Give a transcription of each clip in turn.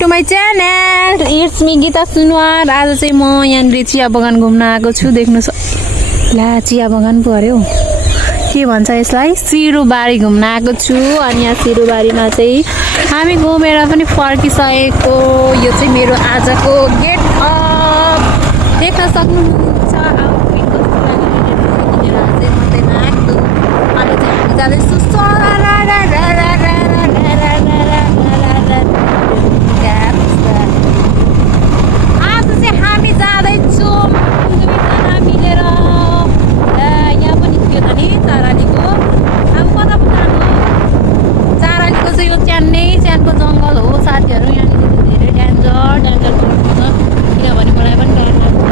to my channel. It's me Gita Sunwar. आज चाहिँ म यहाँनिर चिया बगान घुम्न आएको छु। देख्नु ला चिया बगान पो अरे हो। के भन्छ यसलाई? सिरुबारी घुम्न आएको छु अनि यहाँ सिरुबारीमा चाहिँ हामी घुमेर पनि फर्किसकेको। यो चाहिँ मेरो आजको गेट अप देख्न सक्नुहुन्छ। आउटफिट कस्तो लाग्यो किनेर चाहिँ म चाहिँ नाच्छु अनि चाहिँ हामी जाँदैछु आज चाहिँ हामी जाँदैछौँ दुईजना मिलेर। यहाँ पनि थियो त नि चारालीको। अब कता पो जानु? चारालीको चाहिँ यो च्यानको जङ्गल हो साथीहरू। यहाँनिर धेरै डेन्जर छ किनभने मलाई पनि डर लाग्छ।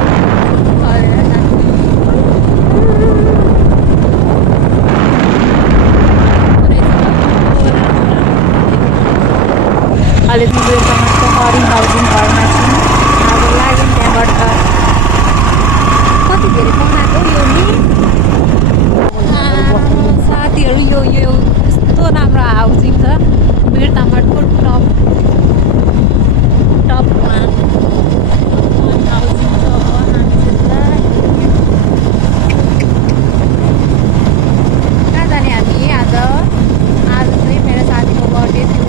अहिले हरिण हाउसिङ घरमा छौँ। अब लाग्यौँ त्यहाँबाट कति धेरै बनाएको यो नि साथीहरू। यो यस्तो राम्रो हाउसिङ छ बिरतामठको टपमा हाउसिङ छ। कहाँ जाने हामी? आज चाहिँ मेरो साथीको बर्थडे थियो।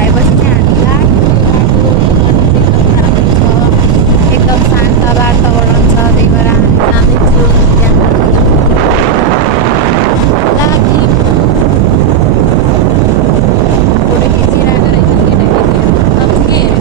आएपछि चाहिँ हामी एकदम शान्त वातावरण छ। त्यही भएर हामी जाँदैछु फोटो खिचिरहेको रहेछ केटाकेटीहरू। सबैले हेरेर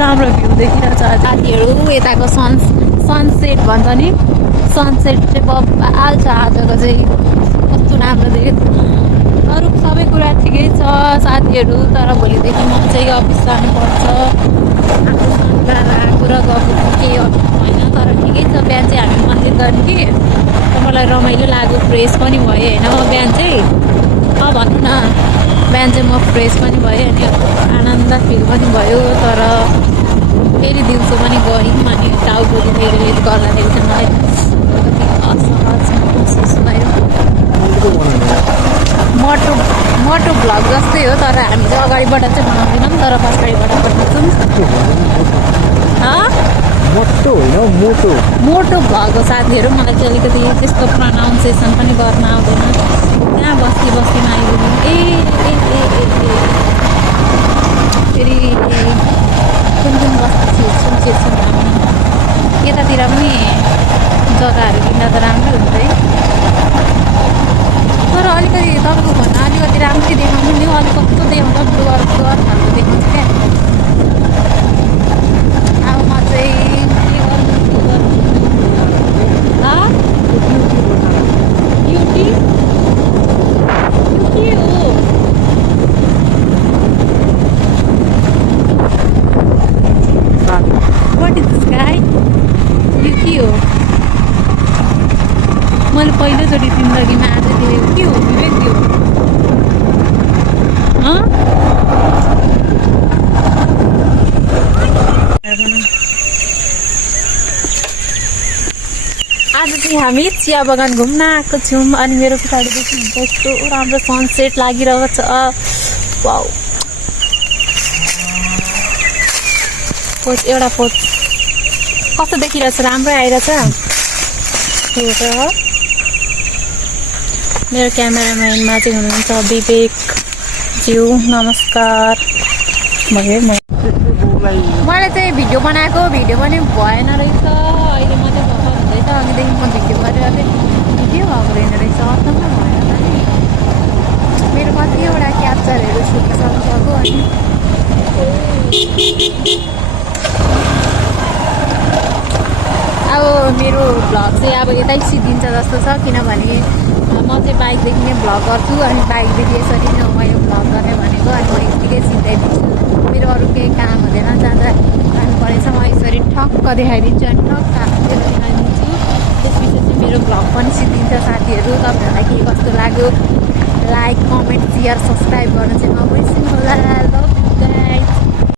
राम्रो भ्यू देखिरहेछ। साथीहरू यताको सनसेट भन्छ नि, सनसेट चाहिँ बब्बाल छ आजको चाहिँ। कस्तो राम्रो देखियो। अरू सबै कुरा ठिकै छ साथीहरू। तर भोलिदेखि म चाहिँ अफिस जानुपर्छ। आएको र गएको केही होइन तर ठिकै छ। बिहान चाहिँ हामी मन्दिर गयौँ कि मलाई रमाइलो लाग्यो। फ्रेस पनि भयो होइन म बिहान चाहिँ। भन्नु न बिहान चाहिँ म फ्रेस पनि भयो अनि आनन्द फिल पनि भयो। तर फेरि दिउँसो पनि गयौँ अनि टाउकोले रिलेट गर्दाखेरि चाहिँ मलाई कति असहज महसुस भयो। मोटो भ्लग जस्तै हो तर हामी चाहिँ अगाडिबाट चाहिँ बनाउँदैनौँ तर पछाडिबाट बनाउँछौँ। मोटो भ्लग हो साथीहरू। मलाई चाहिँ अलिकति त्यस्तो प्रनाउन्सिएसन पनि गर्न आउँदैन। त्यहाँ बस्तीमा आइपुग्नु फेरि कुन बस्ती छिर्छौँ हामी। यतातिर पनि जग्गाहरू किन्दा त राम्रै हुन्छ है। तर अलिकति तपाईँको भन्दा अलिकति राम्रै देखाउनु नि। अलिक कस्तो देखाउँछ ब्लर खालको देखाउँछ क्या। अब म चाहिँ के गर्नु ब्युटी के हो? What is this guy? यो के हो? मैले पहिलोचोटि जिन्दगीमा आज देखेको के हो? विवेक यो आज चाहिँ हामी चिया बगान घुम्न आएको छौँ अनि मेरो पछाडि देख्नुहुन्छ यस्तो राम्रो सनसेट लागिरहेको छ वाउ पोज एउटा पोज कस्तो देखिरहेछ राम्रै आइरहेछ मेरो क्यामेराम्यानमा चाहिँ हुनुहुन्छ विवेक ज्यू नमस्कार भयो मैले चाहिँ भिडियो बनाएको भिडियो पनि भएन रहेछ अहिले मात्रै भर्खर हुँदैछ अघिदेखि म भिडियो गरेर चाहिँ भिडियो भएको रहेन रहेछ अर्थमा भएन पनि मेरो कतिवटा क्याप्चरहरू छुटिसकेको अनि अब मेरो भ्लग चाहिँ अब यतै सिद्धिन्छ जस्तो छ किनभने म चाहिँ बाइकदेखि नै भ्लग गर्छु अनि बाइकदेखि यसरी नै म यो भ्लग गर्ने भनेको अनि म यत्तिकै सिधाइदिन्छु मेरो अरू केही काम हुँदैन जाँदा जानु परेछ म यसरी ठक्क देखाइदिन्छु अनि ठक्क हातले देखाइदिन्छु त्यसपछि चाहिँ मेरो भ्लग पनि सिद्धिन्छ साथीहरू तपाईँहरूलाई के कस्तो लाग्यो लाइक कमेन्ट सेयर सब्सक्राइब गर्न चाहिँ नबिर्सिनु होला ल